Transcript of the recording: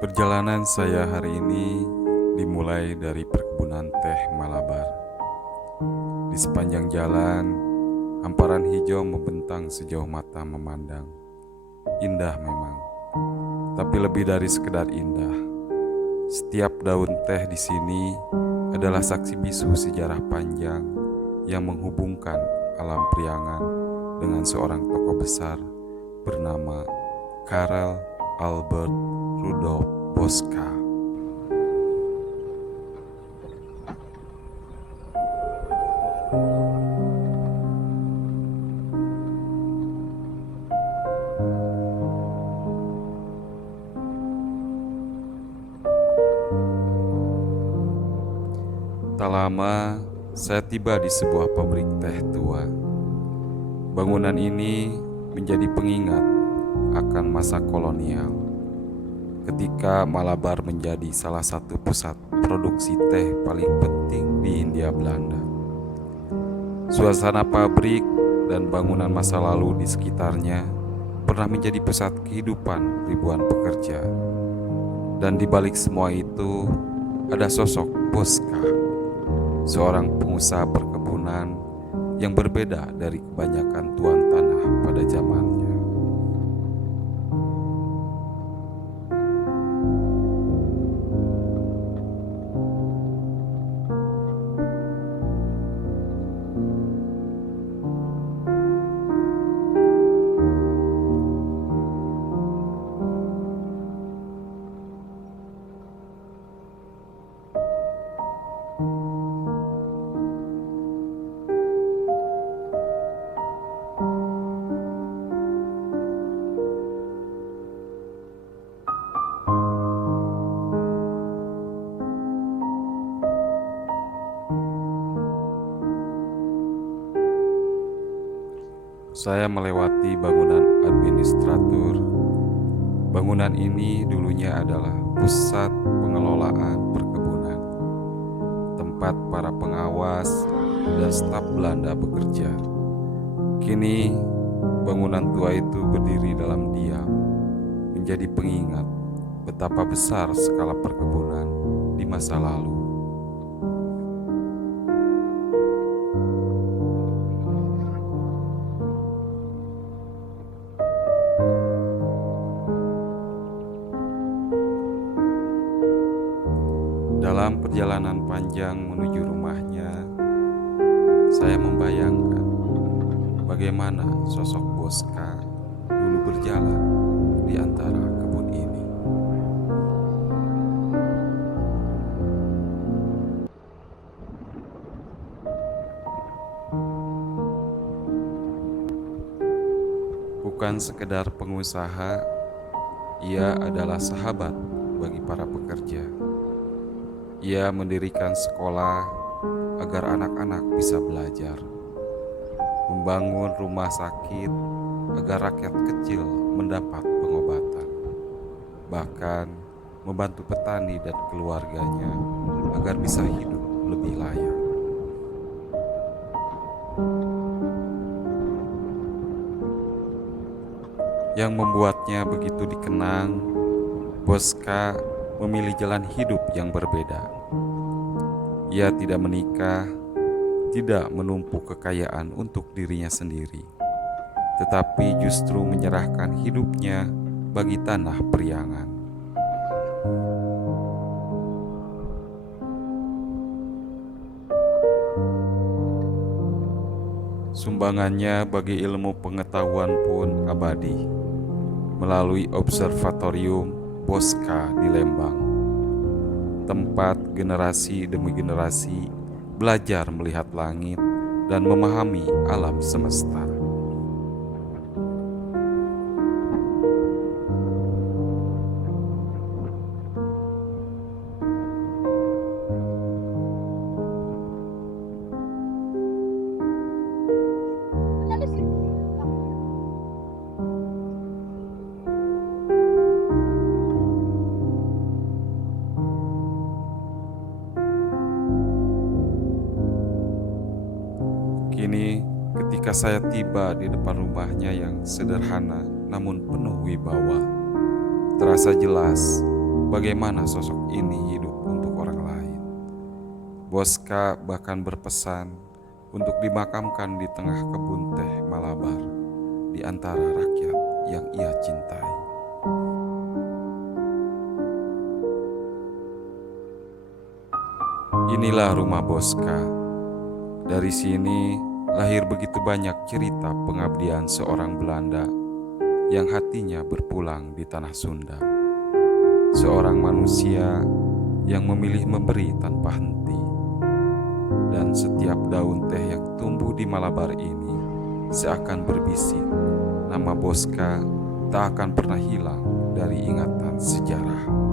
Perjalanan saya hari ini dimulai dari perkebunan teh Malabar. Di sepanjang jalan, hamparan hijau membentang sejauh mata memandang. Indah memang, tapi lebih dari sekedar indah. Setiap daun teh di sini adalah saksi bisu sejarah panjang yang menghubungkan alam Priangan dengan seorang tokoh besar bernama Karel Albert Rudolf Posca. Tak lama, saya tiba di sebuah pabrik teh tua. Bangunan ini menjadi pengingat akan masa kolonial, ketika Malabar menjadi salah satu pusat produksi teh paling penting di Hindia Belanda. Suasana pabrik dan bangunan masa lalu di sekitarnya pernah menjadi pusat kehidupan ribuan pekerja. Dan di balik semua itu ada sosok Posca, seorang pengusaha perkebunan yang berbeda dari kebanyakan tuan tanah pada zamannya. Saya melewati bangunan administratur. Bangunan ini dulunya adalah pusat pengelolaan perkebunan, tempat para pengawas dan staf Belanda bekerja. Kini, bangunan tua itu berdiri dalam diam, menjadi pengingat betapa besar skala perkebunan di masa lalu. Dalam perjalanan panjang menuju rumahnya, saya membayangkan bagaimana sosok Posca dulu berjalan di antara kebun ini. Bukan sekedar pengusaha, ia adalah sahabat bagi para pekerja. Ia mendirikan sekolah agar anak-anak bisa belajar, membangun rumah sakit agar rakyat kecil mendapat pengobatan, bahkan membantu petani dan keluarganya agar bisa hidup lebih layak. Yang membuatnya begitu dikenang, Posca memilih jalan hidup yang berbeda. Ia tidak menikah, tidak menumpuk kekayaan untuk dirinya sendiri, tetapi justru menyerahkan hidupnya bagi tanah Priangan. Sumbangannya bagi ilmu pengetahuan pun abadi, melalui observatorium Posca di Lembang, tempat generasi demi generasi belajar melihat langit dan memahami alam semesta. Kini, ketika saya tiba di depan rumahnya yang sederhana namun penuh wibawa, terasa jelas bagaimana sosok ini hidup untuk orang lain. Bosca bahkan berpesan untuk dimakamkan di tengah kebun teh Malabar di antara rakyat yang ia cintai. Inilah rumah Bosca. Dari sini lahir begitu banyak cerita pengabdian seorang Belanda yang hatinya berpulang di tanah Sunda. Seorang manusia yang memilih memberi tanpa henti. Dan setiap daun teh yang tumbuh di Malabar ini seakan berbisik, nama Bosca tak akan pernah hilang dari ingatan sejarah.